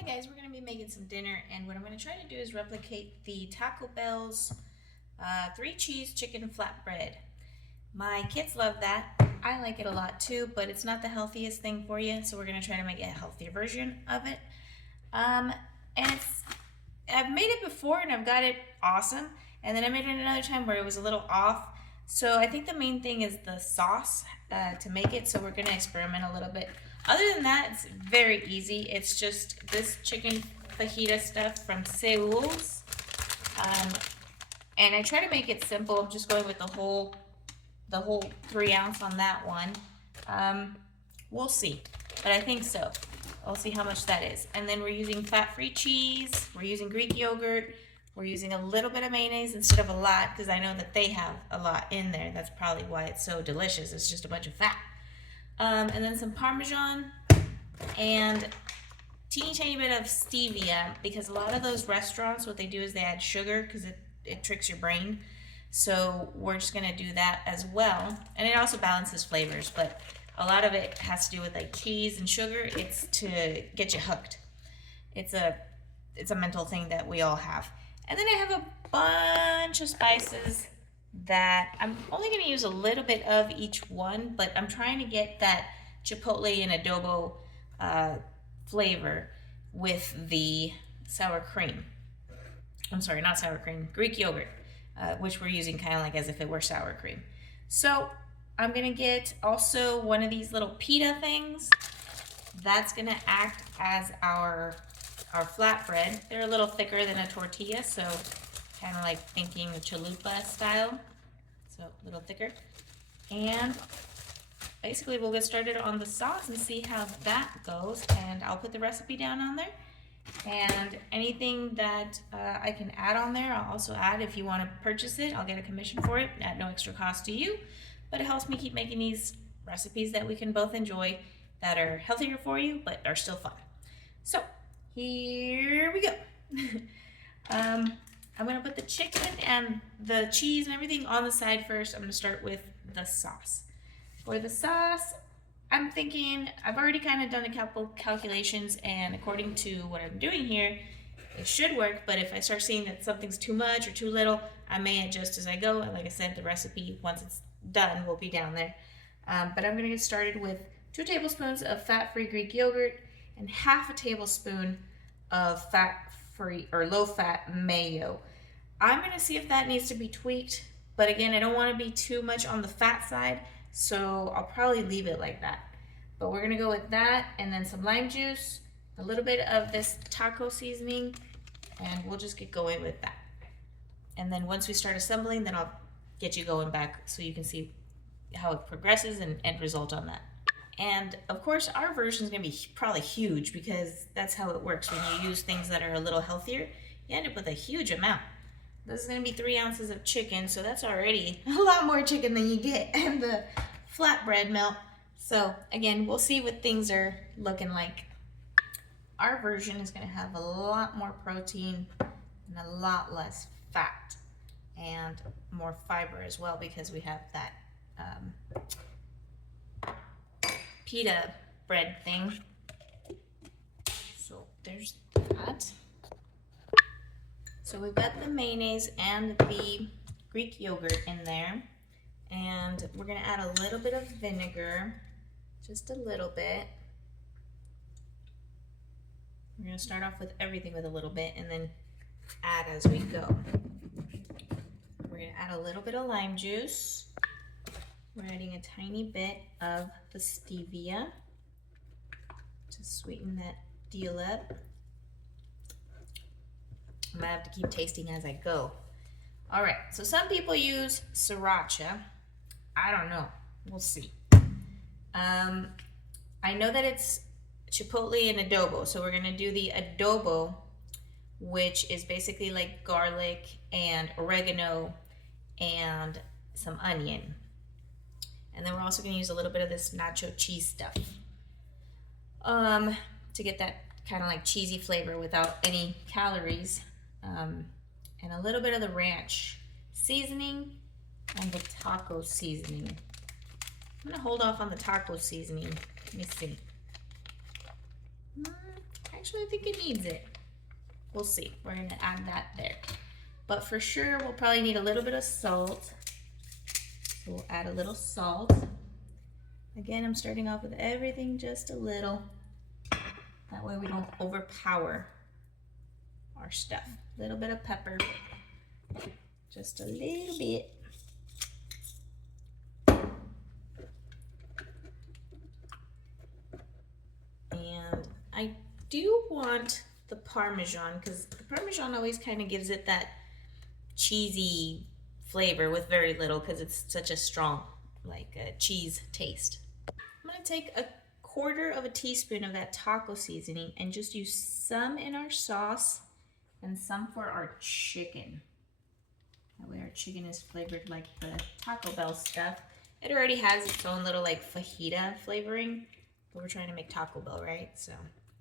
Hi guys, we're going to be making some dinner, and what I'm going to try to do is replicate the Taco Bell's 3-cheese chicken flatbread. My kids love that. I like it a lot too, but it's not the healthiest thing for you, so we're going to try to make a healthier version of it. And I've made it before and I've got it awesome, and then I made it another time where it was a little off. So I think the main thing is the sauce to make it, so we're going to experiment a little bit. Other than that, it's very easy. It's just this chicken fajita stuff from Seul's. And I try to make it simple. I'm just going with the whole 3 ounce on that one. We'll see, but I think so. I'll see how much that is. And then we're using fat-free cheese. We're using Greek yogurt. We're using a little bit of mayonnaise instead of a lot, because I know that they have a lot in there. That's probably why it's so delicious. It's just a bunch of fat. And then some Parmesan and teeny tiny bit of Stevia, because a lot of those restaurants, what they do is they add sugar because it tricks your brain. So we're just gonna do that as well. And it also balances flavors, but a lot of it has to do with like cheese and sugar. It's to get you hooked. It's a mental thing that we all have. And then I have a bunch of spices that I'm only going to use a little bit of each one, but I'm trying to get that Chipotle and adobo flavor with the sour cream. I'm sorry, not sour cream, Greek yogurt, which we're using kind of like as if it were sour cream. So I'm going to get also one of these little pita things. That's going to act as our flatbread. They're a little thicker than a tortilla, so kind of like thinking chalupa style, so a little thicker. And basically we'll get started on the sauce and see how that goes, and I'll put the recipe down on there, and anything that I can add on there I'll also add. If you want to purchase it, I'll get a commission for it at no extra cost to you, but it helps me keep making these recipes that we can both enjoy, that are healthier for you but are still fun. So here we go. I'm going to put the chicken and the cheese and everything on the side first. I'm going to start with the sauce. For the sauce, I'm thinking, I've already kind of done a couple calculations, and according to what I'm doing here, it should work, but if I start seeing that something's too much or too little, I may adjust as I go. And like I said, the recipe, once it's done, will be down there. But I'm going to get started with 2 tablespoons of fat-free Greek yogurt and half a tablespoon of fat-free or low-fat mayo. I'm going to see if that needs to be tweaked, but again, I don't want to be too much on the fat side, so I'll probably leave it like that. But we're going to go with that, and then some lime juice, a little bit of this taco seasoning, and we'll just get going with that. And then once we start assembling, then I'll get you going back so you can see how it progresses and end result on that. And of course, our version is going to be probably huge, because that's how it works. When you use things that are a little healthier, you end up with a huge amount. This is going to be 3 ounces of chicken, so that's already a lot more chicken than you get in the flatbread melt. So again, we'll see what things are looking like. Our version is going to have a lot more protein and a lot less fat and more fiber as well, because we have that pita bread thing. So there's that. So we've got the mayonnaise and the Greek yogurt in there, and we're gonna add a little bit of vinegar, just a little bit. We're gonna start off with everything with a little bit and then add as we go. We're gonna add a little bit of lime juice. We're adding a tiny bit of the Stevia to sweeten that deal up. I'm gonna have to keep tasting as I go. All right, so some people use Sriracha. I don't know, we'll see. I know that it's Chipotle and adobo, so we're gonna do the adobo, which is basically like garlic and oregano and some onion. And then we're also gonna use a little bit of this nacho cheese stuff to get that kind of like cheesy flavor without any calories. And a little bit of the ranch seasoning and the taco seasoning. I'm gonna hold off on the taco seasoning. Let me see. Actually, I think it needs it. We'll see. We're gonna add that there. But for sure, we'll probably need a little bit of salt. So we'll add a little salt. Again, I'm starting off with everything just a little. That way we don't overpower our stuff. A little bit of pepper, just a little bit. And I do want the Parmesan, because the Parmesan always kind of gives it that cheesy flavor with very little, because it's such a strong like cheese taste. I'm gonna take a 1/4 teaspoon of that taco seasoning and just use some in our sauce and some for our chicken. That way our chicken is flavored like the Taco Bell stuff. It already has its own little like fajita flavoring, but we're trying to make Taco Bell, right? So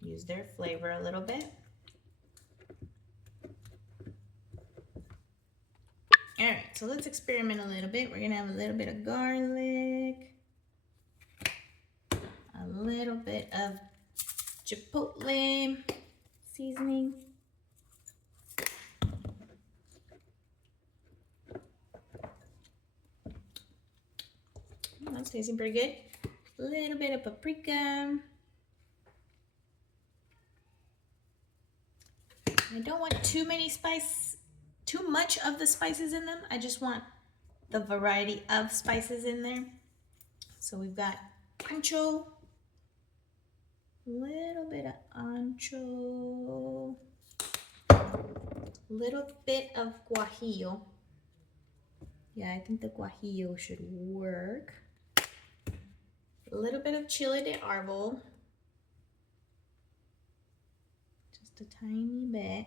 use their flavor a little bit. All right, so let's experiment a little bit. We're gonna have a little bit of garlic, a little bit of Chipotle seasoning. That's tasting pretty good. A little bit of paprika. I don't want too much of the spices in them. I just want the variety of spices in there. So we've got Ancho, a little bit of Ancho, a little bit of Guajillo. Yeah, I think the Guajillo should work. A little bit of chile de árbol. Just a tiny bit.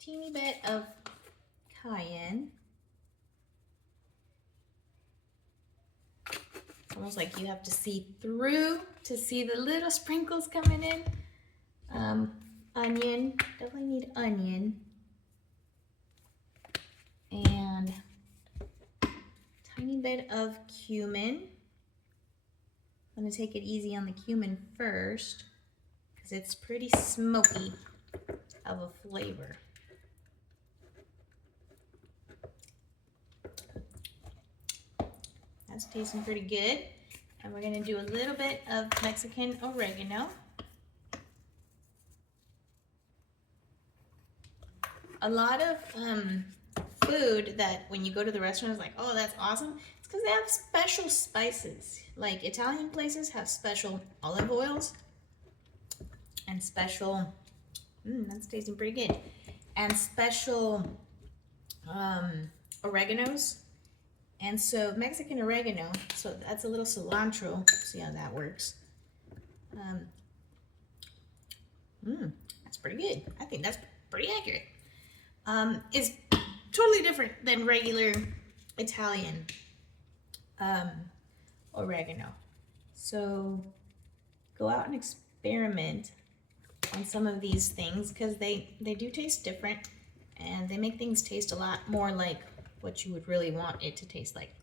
Teeny bit of cayenne. It's almost like you have to see through to see the little sprinkles coming in. Onion, definitely need onion. And tiny bit of cumin. I'm gonna take it easy on the cumin first because it's pretty smoky of a flavor. That's tasting pretty good. And we're gonna do a little bit of Mexican oregano. A lot of food that when you go to the restaurant is like, oh, that's awesome. It's because they have special spices. Like Italian places have special olive oils and special, that's tasting pretty good. And special oreganos. And so Mexican oregano, so that's a little cilantro. See how that works. That's pretty good. I think that's pretty accurate. Is totally different than regular Italian oregano. So go out and experiment on some of these things because they do taste different and they make things taste a lot more like what you would really want it to taste like.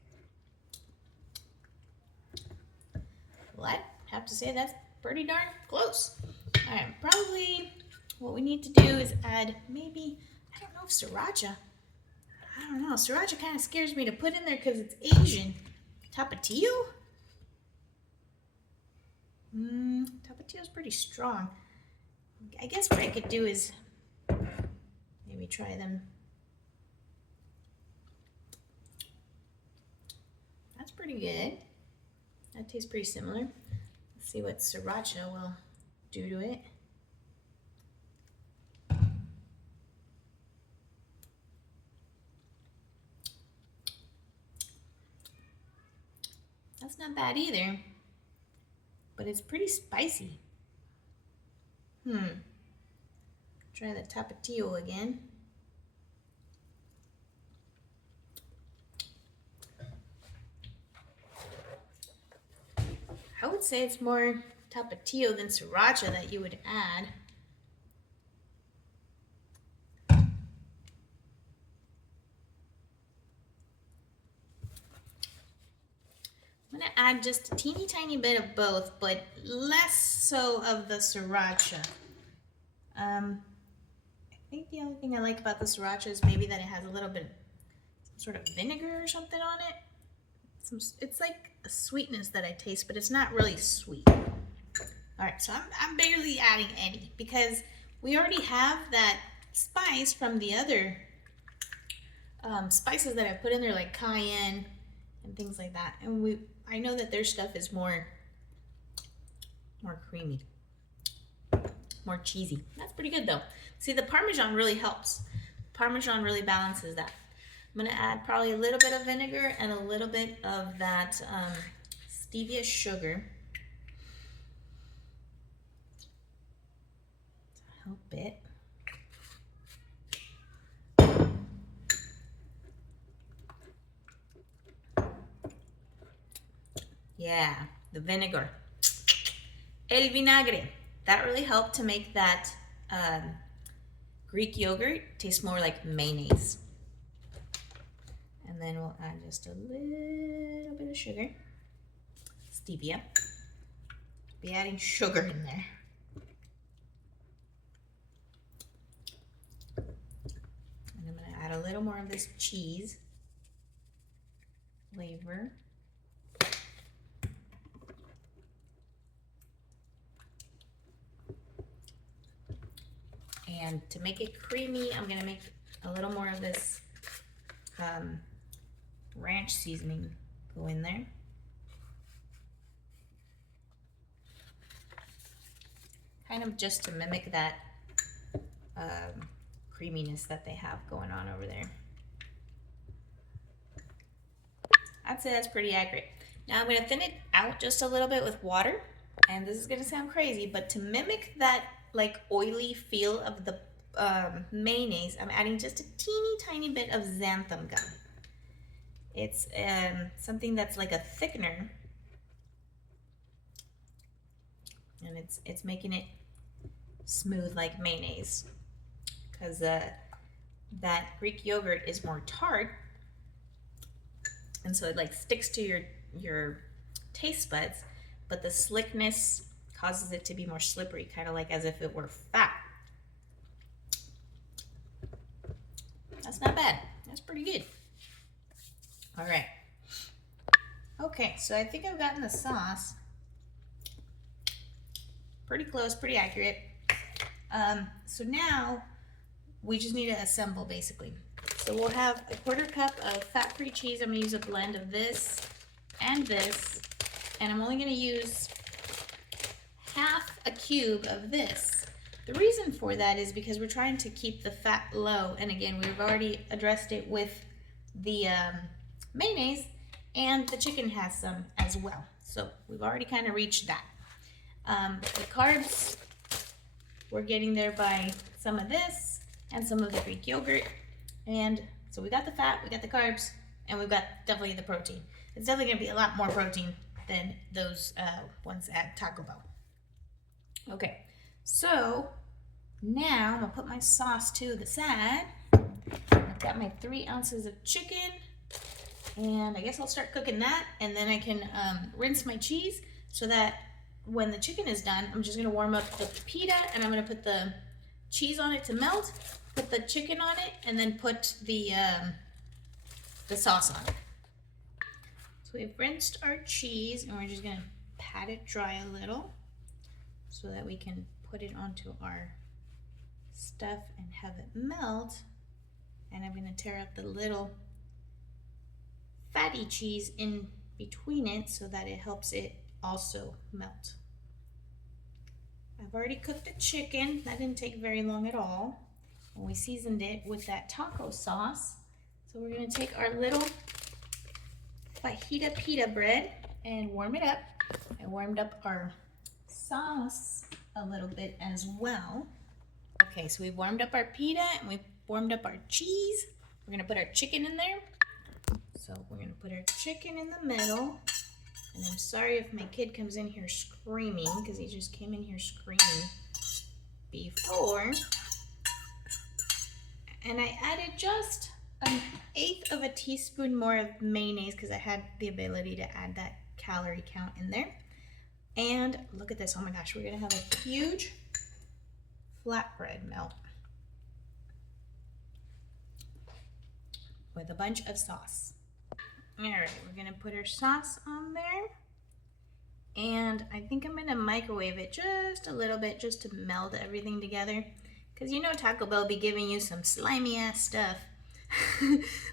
Well, I have to say that's pretty darn close. All right, probably what we need to do is add maybe, I don't know if Sriracha. I don't know. Sriracha kind of scares me to put in there because it's Asian. Tapatío? Tapatío's pretty strong. I guess what I could do is maybe try them. That's pretty good. That tastes pretty similar. Let's see what Sriracha will do to it. That's not bad either, but it's pretty spicy. Try the Tapatío again. I would say it's more Tapatío than Sriracha that you would add. I'm gonna add just a teeny tiny bit of both, but less so of the Sriracha. I think the only thing I like about the Sriracha is maybe that it has a little bit, some sort of vinegar or something on it. It's like a sweetness that I taste, but it's not really sweet. All right, so I'm barely adding any because we already have that spice from the other spices that I put in there, like cayenne and things like that. And I know that their stuff is more creamy, more cheesy. That's pretty good though. See, the Parmesan really helps. Parmesan really balances that. I'm gonna add probably a little bit of vinegar and a little bit of that Stevia sugar. A little bit. Yeah, the vinegar. El vinagre. That really helped to make that Greek yogurt taste more like mayonnaise. And then we'll add just a little bit of sugar. Stevia. Be adding sugar in there. And I'm going to add a little more of this cheese flavor. And to make it creamy, I'm going to make a little more of this ranch seasoning go in there. Kind of just to mimic that creaminess that they have going on over there. I'd say that's pretty accurate. Now I'm going to thin it out just a little bit with water. And this is going to sound crazy, but to mimic that like oily feel of the mayonnaise, I'm adding just a teeny tiny bit of xanthan gum. It's something that's like a thickener, and it's making it smooth like mayonnaise, because that Greek yogurt is more tart, and so it like sticks to your taste buds, but the slickness causes it to be more slippery, kind of like as if it were fat. That's not bad. That's pretty good. All right. Okay, so I think I've gotten the sauce pretty close, pretty accurate. So now we just need to assemble basically. So we'll have a 1/4 cup of fat-free cheese. I'm gonna use a blend of this and this, and I'm only gonna use half a cube of this. The reason for that is because we're trying to keep the fat low, and again, we've already addressed it with the mayonnaise, and the chicken has some as well. So we've already kind of reached that. The carbs, we're getting there by some of this and some of the Greek yogurt. And so we got the fat, we got the carbs, and we've got definitely the protein. It's definitely gonna be a lot more protein than those ones at Taco Bell. Okay, so now I'm gonna put my sauce to the side. I've got my 3 ounces of chicken, and I guess I'll start cooking that, and then I can rinse my cheese so that when the chicken is done, I'm just gonna warm up the pita, and I'm gonna put the cheese on it to melt, put the chicken on it, and then put the sauce on it. So we've rinsed our cheese, and we're just gonna pat it dry a little so that we can put it onto our stuff and have it melt. And I'm gonna tear up the little fatty cheese in between it so that it helps it also melt. I've already cooked the chicken. That didn't take very long at all. And we seasoned it with that taco sauce. So we're gonna take our little fajita pita bread and warm it up. I warmed up our sauce a little bit as well. Okay, so we've warmed up our pita and we've warmed up our cheese. We're gonna put our chicken in there. So we're gonna put our chicken in the middle. And I'm sorry if my kid comes in here screaming, because he just came in here screaming before. And I added just 1/8 of a teaspoon more of mayonnaise because I had the ability to add that calorie count in there. And look at this. Oh my gosh, we're gonna have a huge flatbread melt with a bunch of sauce. All right, we're gonna put our sauce on there. And I think I'm gonna microwave it just a little bit just to meld everything together. Cause you know Taco Bell be giving you some slimy ass stuff.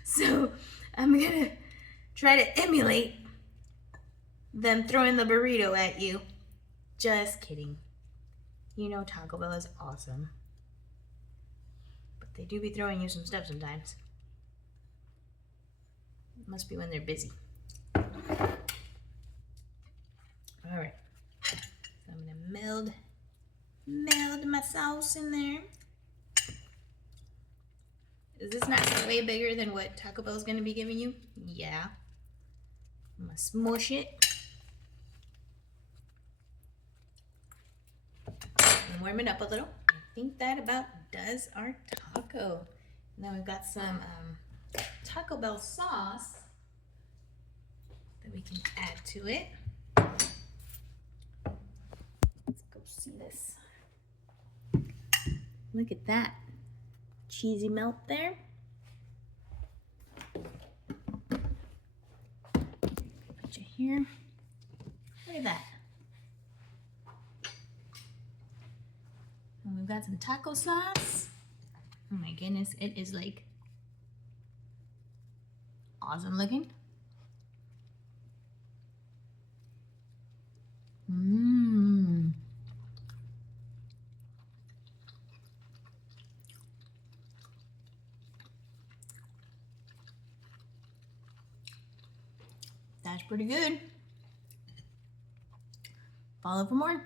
So I'm gonna try to emulate them throwing the burrito at you. Just kidding. You know Taco Bell is awesome. But they do be throwing you some stuff sometimes. It must be when they're busy. All right, so I'm gonna meld my sauce in there. Is this not way bigger than what Taco Bell's gonna be giving you? Yeah. I'm gonna smush it. And warm it up a little. I think that about does our taco. And then we've got some Taco Bell sauce that we can add to it. Let's go see this. Look at that cheesy melt there. Put you here. Look at that. And we've got some taco sauce. Oh my goodness, it is like awesome looking. Mmm. That's pretty good. Follow for more.